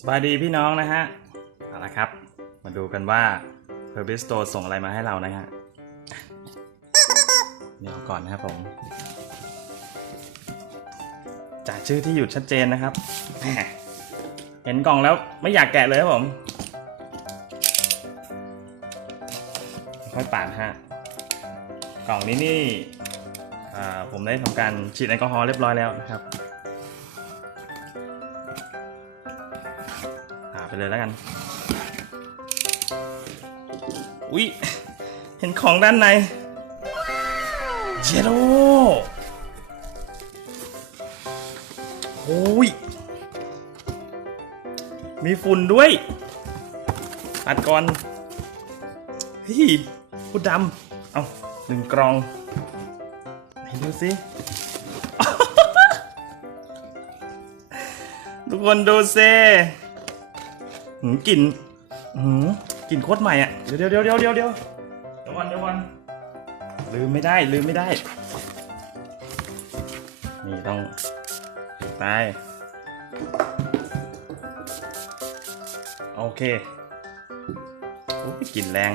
สบายดีพี่น้องนะฮะเอาละครับ มาดูกันว่า p e r b i s t o ส่งอะไรมาให้เรานะฮะเดี๋ยวก่อนนะครับผม จากชื่อที่อยู่ชัดเจนนะครับ เห็นกล่องแล้วไม่อยากแกะเลยครับผม ค่อยปาดฮะ กล่องนี้นี่อ่าผมได้ทำการฉีดแอลกอฮอล์เรียบร้อยแล้วนะครับ เลยแล้วกัน อุ๊ย เห็นของด้านในเจโร่โอ้ย มีฝุ่นด้วยปัดก่อนเฮ้ยพูดดำ เอาหนึ่งกรองไหนดูสิ ทุกคนดูเซ หืมกลิ่นหืมกลิ่นโคตรใหม่อะเดี๋ยวเดี๋ยวเดี๋ยวเดี๋ยวเดี๋ยวเดี๋ยววันเดี๋ยววันลืมไม่ได้ลืมไม่ได้ นี่ต้องไปโอเคโอ้ยกลิ่นแรง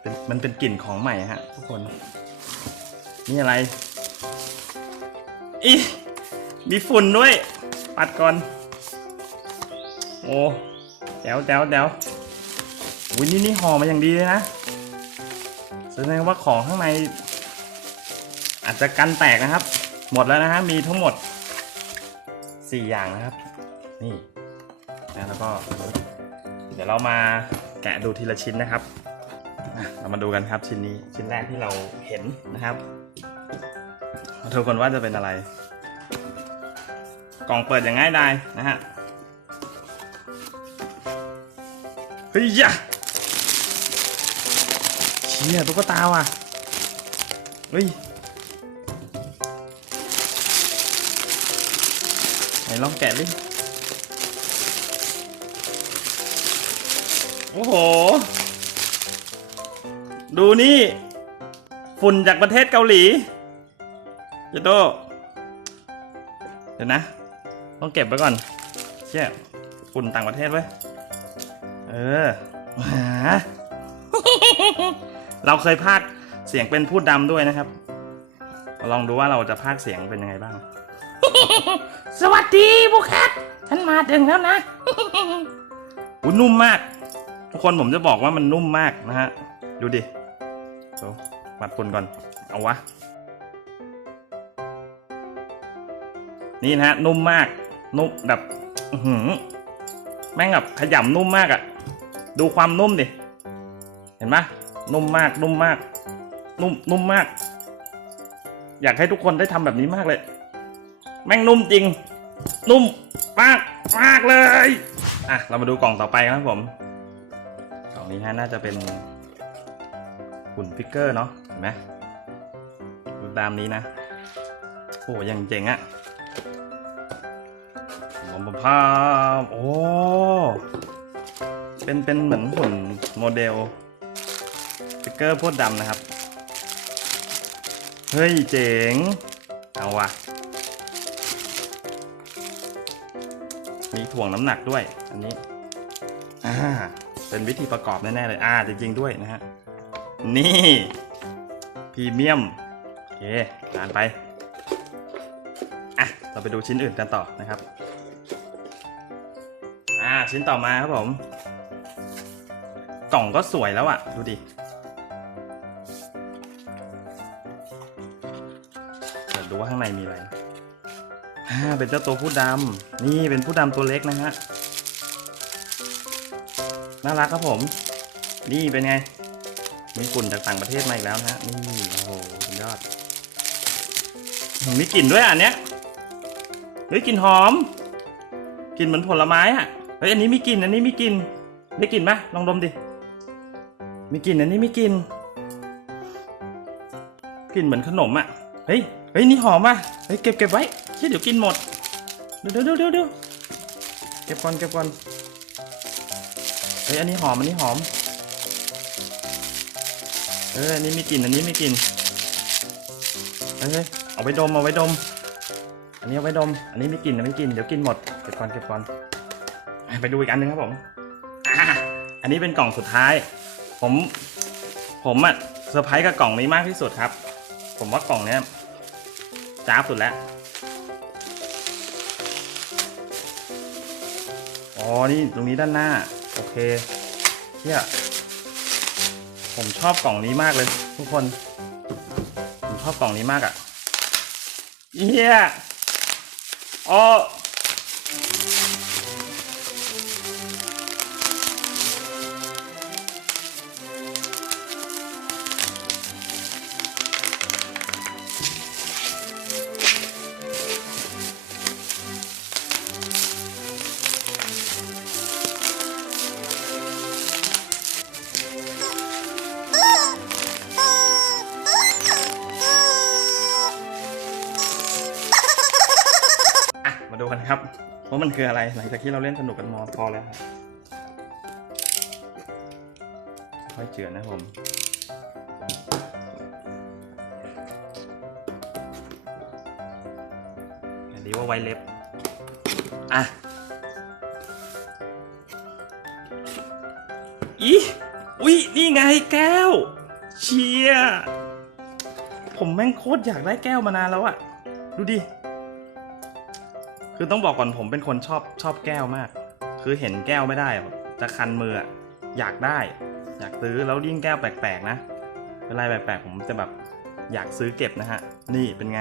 เป็นมันเป็นกลิ่นของใหม่ฮะทุกคน นี่อะไรอีมีฝุ่นด้วย ปัดก่อน โอ้แจ๋วแจ๋วแจ๋ววินี่นี่ห่อมาอย่างดีเลยนะแสดงว่าของข้างใน อาจจะกันแตกนะครับ หมดแล้วนะฮะมีทั้งหมด 4 อย่างนะครับ นี่นะแล้วก็ เดี๋ยวเรามาแกะดูทีละชิ้นนะครับเรามาดูกันครับชิ้นนี้ชิ้นแรกที่เราเห็นนะครับมาดูกันว่าจะเป็นอะไร กล่องเปิดอย่างง่ายดายนะฮะ เฮ้ยยะเชี่ยตุ๊กตาว่ะเฮ้ยไหนลองแกะดิโอ้โห ดูนี่ ฝุ่นจากประเทศเกาหลีเจโดเดี๋ยวนะ ต้องเก็บไว้ก่อน เชี่ยฝุ่นต่างประเทศไว้ เออหาเราเคยพากเสียงเป็นพูดดำด้วยนะครับ ลองดูว่าเราจะพากเสียงเป็นยังไงบ้าง สวัสดีบุคคทฉันมาถึงแล้วนะอุ้นุ่มมาก ทุกคนผมจะบอกว่ามันนุ่มมากนะฮะ ดูดิโอ้ปัดฝุ่นก่อน เอาวะ นี่นะฮะ นุ่มมาก นุ่มแบบแม่งแบบขยำนุ่มมากอะ่ะ ดูความนุ่มดิ เห็นปะนุ่มมาก นุ่มมาก นุ่ม นุ่มมาก อยากให้ทุกคนได้ทำแบบนี้มากเลย แม่งนุ่มจริง นุ่มมากมากเลย อะ เรามาดูกล่องต่อไปครับผม กล่องนี้ฮะน่าจะเป็นหุ่นฟิกเกอร์เนาะ เห็นไหมดูตามนี้นะ โอ้ยังเจ๋งอะบอมบพามโอ้ เป็นเป็นเหมือนหุ่นโมเดลฟิกเกอร์โพดดำนะครับ เฮ้ยเจ๋ง เอาว่ะ มีถ่วงน้ำหนักด้วย อันนี้ อ่า เป็นวิธีประกอบแน่ๆเลย อ่า จริง ๆ ด้วยนะฮะ นี่พรีเมียมโอเคผ่านไป อะ เราไปดูชิ้นอื่นกันต่อนะครับ อ่า ชิ้นต่อมาครับผม กล่องก็สวยแล้วอะ่ะ ดูดิเดี๋ยวดูว่าข้างในมีอะไรอ่าเป็นเจ้าตัวผู้ดำนี่เป็นผู้ดำตัวเล็กนะฮะ น่ารักครับผม นี่เป็นไง มีฝุ่นจากต่างประเทศมาอีกแล้วนะฮะ นี่ โอ้โหสุดยอด มีกลิ่นด้วยอันเนี้ย เฮ้ยกลิ่นหอม กลิ่นเหมือนผลไม้อะเฮ้ยอันนี้มีกลิ่นอันนี้มีกลิ่นได้กลิ่นปะลองดมดิ ไมีกลิ่นอันนี้ไมีกลิ่นกลิ่นเหมือนขนมอะเฮ้ย เฮ้ย นี่หอมอะ เฮ้ย เก็บเก็บไว้เชี่ยเดี๋ยวกินหมดเดี๋ยวเดี๋ยวเดี๋ยวเดี๋ยวเก็บก่อนเก็บก่อน เฮ้ย อันนี้หอม อันนี้หอม เออ อันนี้มีกลิ่นอันนี้มีกลิ่นเฮ้ย เอาไว้ดม เอาไว้ดม อันนี้เอาไว้ดม อันนี้ไม่กินอันไม่กิน เดี๋ยวกินหมด เก็บก่อนเก็บก่อน ไปดูอีกอันหนึงครับผมออันนี้เป็นกล่องสุดท้าย ผมผมอะเซอร์ไพรส์กับกล่องนี้มากที่สุดครับ ผมว่ากล่องเนี้ยจ้าสุดแล้วอ๋อนี่ตรงนี้ด้านหน้า โอเคเนี่ยผมชอบกล่องนี้มากเลย ทุกคน ผมชอบกล่องนี้มากอะ่ะเฮียอ๋อ ครับว่ามันคืออะไรหลังจากที่เราเล่นสนุกกันมอพอแล้วค่อยเจือนะผมอันนี้ว่าไวเล็บ อะ อีอุ๊ยนี่ไงแก้ว เชียร์ผมแม่งโคตรอยากได้แก้วมานานแล้วอะดูดิ คือต้องบอกก่อนผมเป็นคนชอบชอบแก้วมาก คือเห็นแก้วไม่ได้จะคันมืออยากได้ อยากซื้อแล้วยิ่งแก้วแปลกๆนะเป็นลายแปลกๆผมจะแบบอยากซื้อเก็บนะฮะ นี่เป็นไง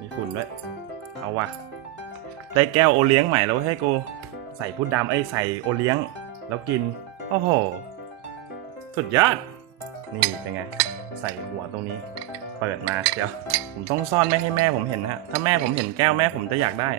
มีฝุ่นด้วย เอาว่ะได้แก้วโอเลี้ยงใหม่แล้วให้กูใส่พุดดำเอ้ใส่โอเลี้ยง แล้วกิน โอ้โห สุดยอด นี่เป็นไง ใส่หัวตรงนี้ เปิดมาเดี๋ยว ผมต้องซ่อนไม่ให้แม่ผมเห็นนะฮะ ถ้าแม่ผมเห็นแก้วแม่ผมจะอยากได้